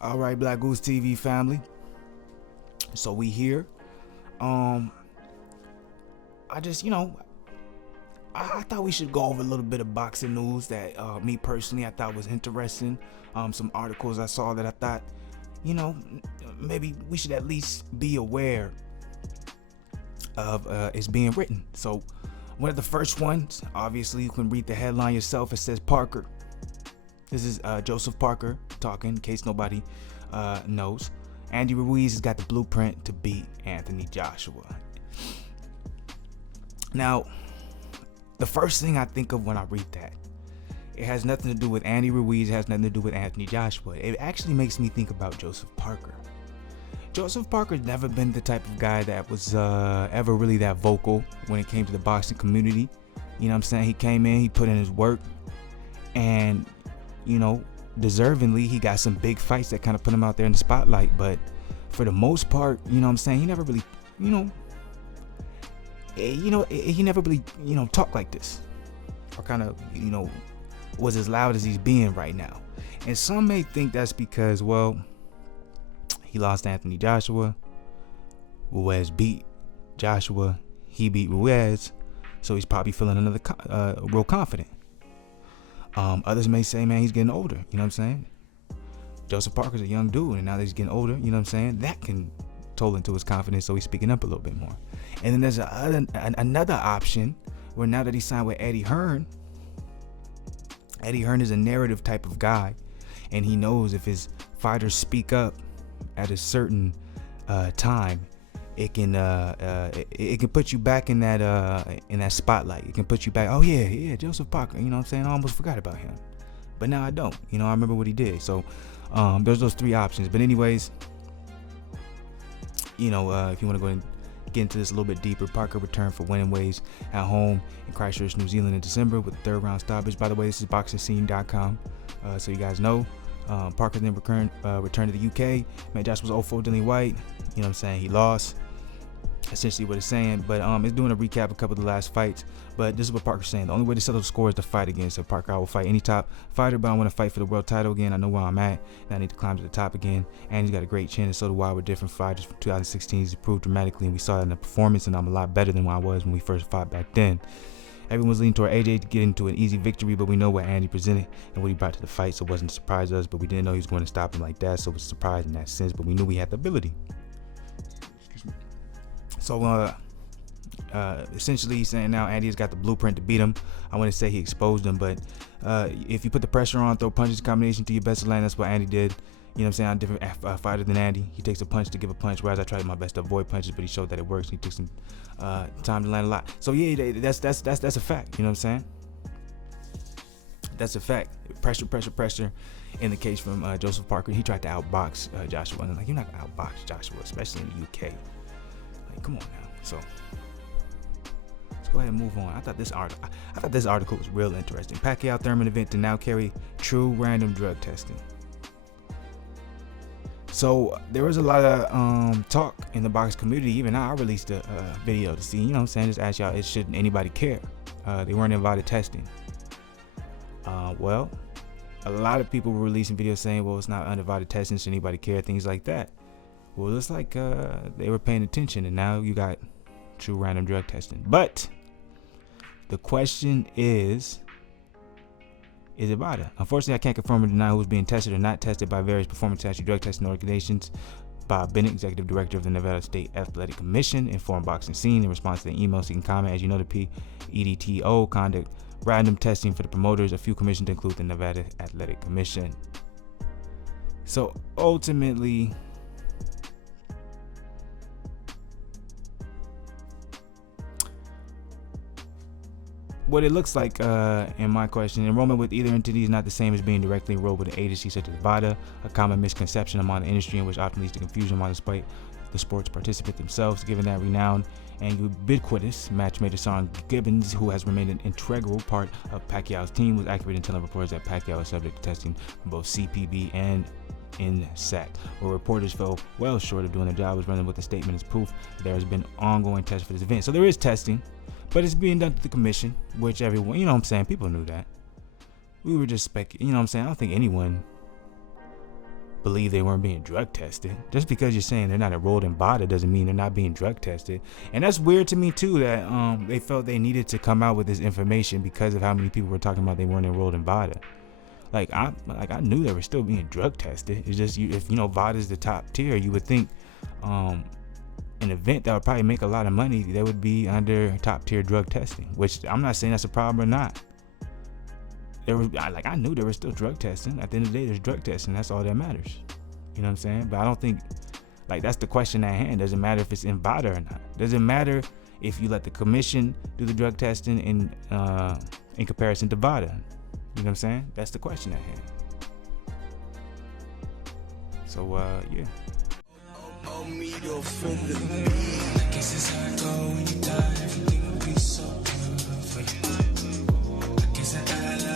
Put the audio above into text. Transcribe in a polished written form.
All right, BlakGooseTV family. So we here. I just, I thought we should go over a little bit of boxing news that me personally I thought was interesting. Some articles I saw that I thought, maybe we should at least be aware of is being written. So one of the first ones, obviously you can read the headline yourself. It says Parker. This is Joseph Parker talking, in case nobody knows. Andy Ruiz has got the blueprint to beat Anthony Joshua. Now, the first thing I think of when I read that, it has nothing to do with Andy Ruiz, it has nothing to do with Anthony Joshua. It actually makes me think about Joseph Parker. Joseph Parker's never been the type of guy that was ever really that vocal when it came to the boxing community. You know what I'm saying? He came in, he put in his work, and, deservingly, he got some big fights that kind of put him out there in the spotlight. But for the most part, he never really, he never really, talked like this, or kind of, was as loud as he's being right now. And some may think that's because, well, he lost Anthony Joshua, Ruiz beat Joshua, he beat Ruiz, so he's probably feeling another real confident. Others may say, man, he's getting older. You know what I'm saying? Joseph Parker's a young dude, and now that he's getting older, you know what I'm saying? That can toll into his confidence, so he's speaking up a little bit more. And then there's another option where now that he signed with Eddie Hearn is a narrative type of guy, and he knows if his fighters speak up at a certain time, it can put you back in that spotlight. It can put you back. Oh yeah, Joseph Parker. You know what I'm saying? I almost forgot about him, but now I don't. I remember what he did. So there's those three options. But anyways, if you want to go and get into this a little bit deeper, Parker returned for winning ways at home in Christchurch, New Zealand in December with a third round stoppage. By the way, this is boxingscene.com, so you guys know. Parker then returned to the UK. Man, Josh was 0-4 Dillian White. You know what I'm saying? He lost. Essentially what it's saying, but it's doing a recap of a couple of the last fights. But this is what Parker's saying: the only way to settle the score is to fight again. So Parker, I will fight any top fighter, but I want to fight for the world title again. I know where I'm at, and I need to climb to the top again. And he's got a great chin, and so do I. With different fighters from 2016, he's improved dramatically, and we saw that in the performance. And I'm a lot better than what I was when we first fought back then. Everyone's leaning toward AJ to get into an easy victory, but we know what Andy presented and what he brought to the fight, so it wasn't a surprise to us. But we didn't know he was going to stop him like that, so it was a surprise in that sense. But we knew we had the ability. So essentially he's saying now Andy has got the blueprint to beat him. I wouldn't say he exposed him, but if you put the pressure on, throw punches, combination to your best to land, that's what Andy did. You know what I'm saying? I'm a different fighter than Andy. He takes a punch to give a punch, whereas I tried my best to avoid punches, but he showed that it works. He took some time to land a lot. So yeah, that's a fact. You know what I'm saying? That's a fact. Pressure. In the case from Joseph Parker, he tried to outbox Joshua, and you're not gonna outbox Joshua, especially in the UK. Come on now. So let's go ahead and move on. I thought this article was real interesting. Pacquiao Thurman event to now carry true random drug testing. So there was a lot of talk in the boxing community. Even I released a video to see, just ask y'all, shouldn't anybody care? They weren't invited testing. Well, a lot of people were releasing videos saying, well, it's not uninvited testing, should anybody care? Things like that. Well, it's like they were paying attention, and now you got true random drug testing. But the question is it Vada? Unfortunately, I can't confirm or deny who was being tested or not tested by various performance enhancing drug testing organizations. Bob Bennett, executive director of the Nevada State Athletic Commission, informed Boxing Scene in response to the email seeking comment. As you know, the PEDTO conduct random testing for the promoters. A few commissions include the Nevada Athletic Commission. So ultimately, what it looks like, in my question, enrollment with either entity is not the same as being directly enrolled with an agency such as Vada, a common misconception among the industry in which often leads to confusion among the sports participant themselves. Given that renowned and ubiquitous matchmaker Son Gibbons, who has remained an integral part of Pacquiao's team, was accurate in telling reporters that Pacquiao is subject to testing from both CPB and Nsac, where reporters fell well short of doing their job, was running with a statement as proof that there has been ongoing tests for this event. So there is testing, but it's being done to the commission, which everyone, what I'm saying, people knew that. We were just speculating, I don't think anyone believe they weren't being drug tested. Just because you're saying they're not enrolled in Vada doesn't mean they're not being drug tested. And that's weird to me too, that they felt they needed to come out with this information because of how many people were talking about they weren't enrolled in Vada. Like I knew they were still being drug tested. It's just if Vada is the top tier, you would think an event that would probably make a lot of money, they would be under top tier drug testing. Which I'm not saying that's a problem or not. I knew there was still drug testing. At the end of the day, there's drug testing. That's all that matters. You know what I'm saying? But I don't think, that's the question at hand. Doesn't matter if it's in Vada or not. Doesn't matter if you let the commission do the drug testing in comparison to Vada. You know what I'm saying? That's the question at hand. So, yeah. I